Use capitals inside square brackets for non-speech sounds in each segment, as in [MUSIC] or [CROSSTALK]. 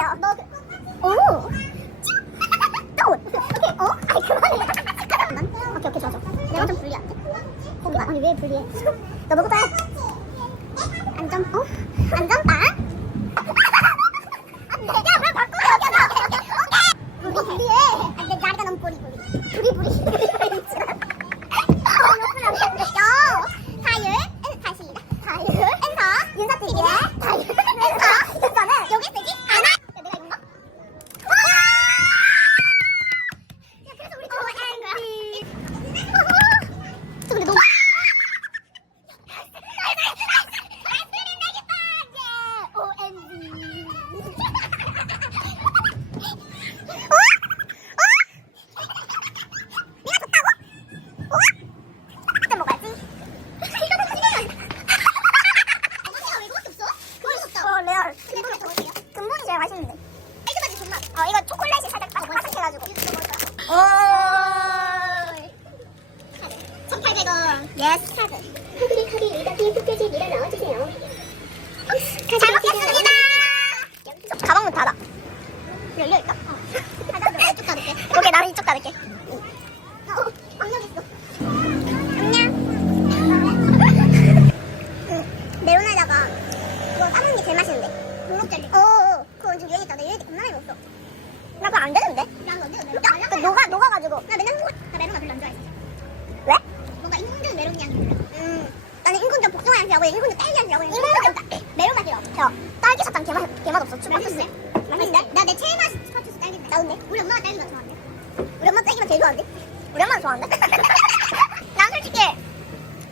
거예요. 너 어. 그, [LAUGHS] 오. 어? 아니 그만해. [LAUGHS] 오케이 오케이 좋아 좋아. 내가 좀 불리한데. 아니 왜 불리해? [LAUGHS] 너 먹어봐. 안전. 어? 안전. 어, 이거 초콜릿이 살짝 바삭해가지고. 이거 먹을 거야? 오. 1,800원. 예스. 카드. 하기 하기 리더기 흑돼지 밀어 넣어주세요. 잘 먹겠습니다. 가방 문 닫아. 열려 있다. 닫아. 나 이쪽 닫을게. 오케이, 나는 이쪽 닫을게. 어. 안녕. 메론에다가 싸먹는 게 제일 맛있는데. 목록젤리. 어, 어, 그거 완전 유행했다. 나 유행할 때 겁나 많이 먹었어. 나 그거 안 되는데? 나안 돼. 메론. 야, 그 녹아 녹아가지고. 나 맨날. 나 메론가 별로 안 좋아해. 왜? 뭔가 인공적인 메론 향이 별로. 음. 나는 인공적 복숭아 향이 나고 인공적 딸기 향이 나고 인공적 메론 맛이 나. 야, 딸기 사탕 개맛 개맛 없어. 맛있네. 맛있는데? 나내 제일 맛있는 스파투스 딸기인데. 나온데? 우리 엄마가 딸기만 좋아한대. 우리 엄마 딸기만 제일 좋아한대. 우리 엄마는 좋아한대. [LAUGHS] 난 솔직히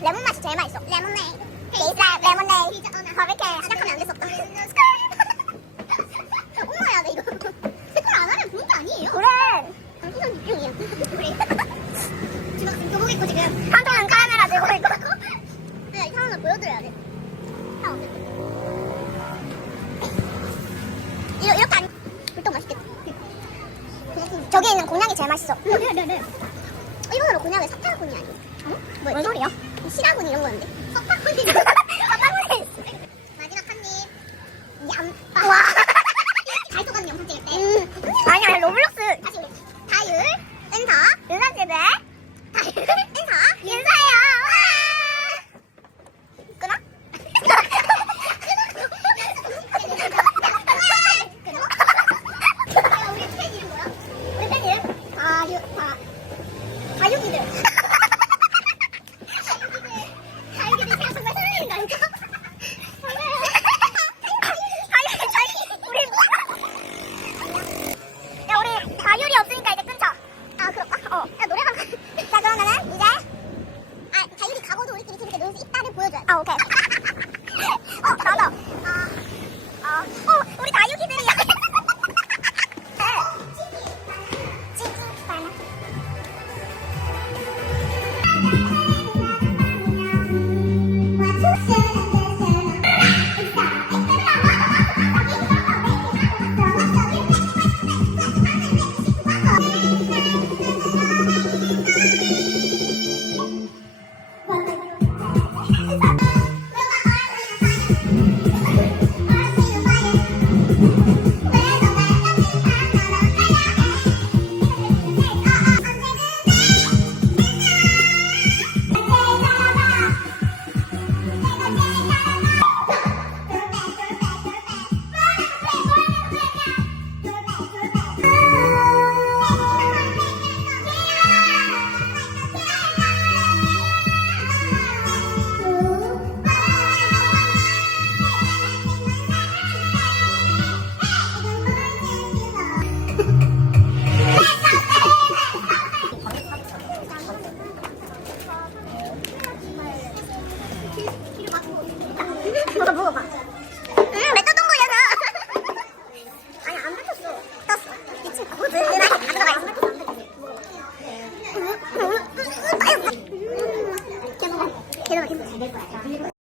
레몬 맛이 제일 맛있어. 레몬네이드. 게이사 레몬네이드. 바베큐 시작하면 안 됐었다. [LAUGHS] 엄마야, 나 이거 색깔 안 하면 좋은 게 아니에요. 그래. 당신은 집중이야. 그래. 지금 교복 입고 지금 한동안 카메라 들고 있고. 내가 이 상황을 보여드려야 돼. 아, 어때? 이러, 이렇게 안 불떡 맛있겠다. 저기 있는 곤약이 제일 맛있어. 네, 네, 네. 일본어로 곤약을 사타구니 아니야? 어? 뭐, 뭔 소리야? 시라구니 이런 거였는데. 사타구니. [LAUGHS] 사타구니. 마지막 한 입. 얌. 와. [LAUGHS] 잘 속았네, 영상 찍을 때. 음. 아니, 아니, 로블록 不会转。OK。 응, 응, 응, 응, 응. 걔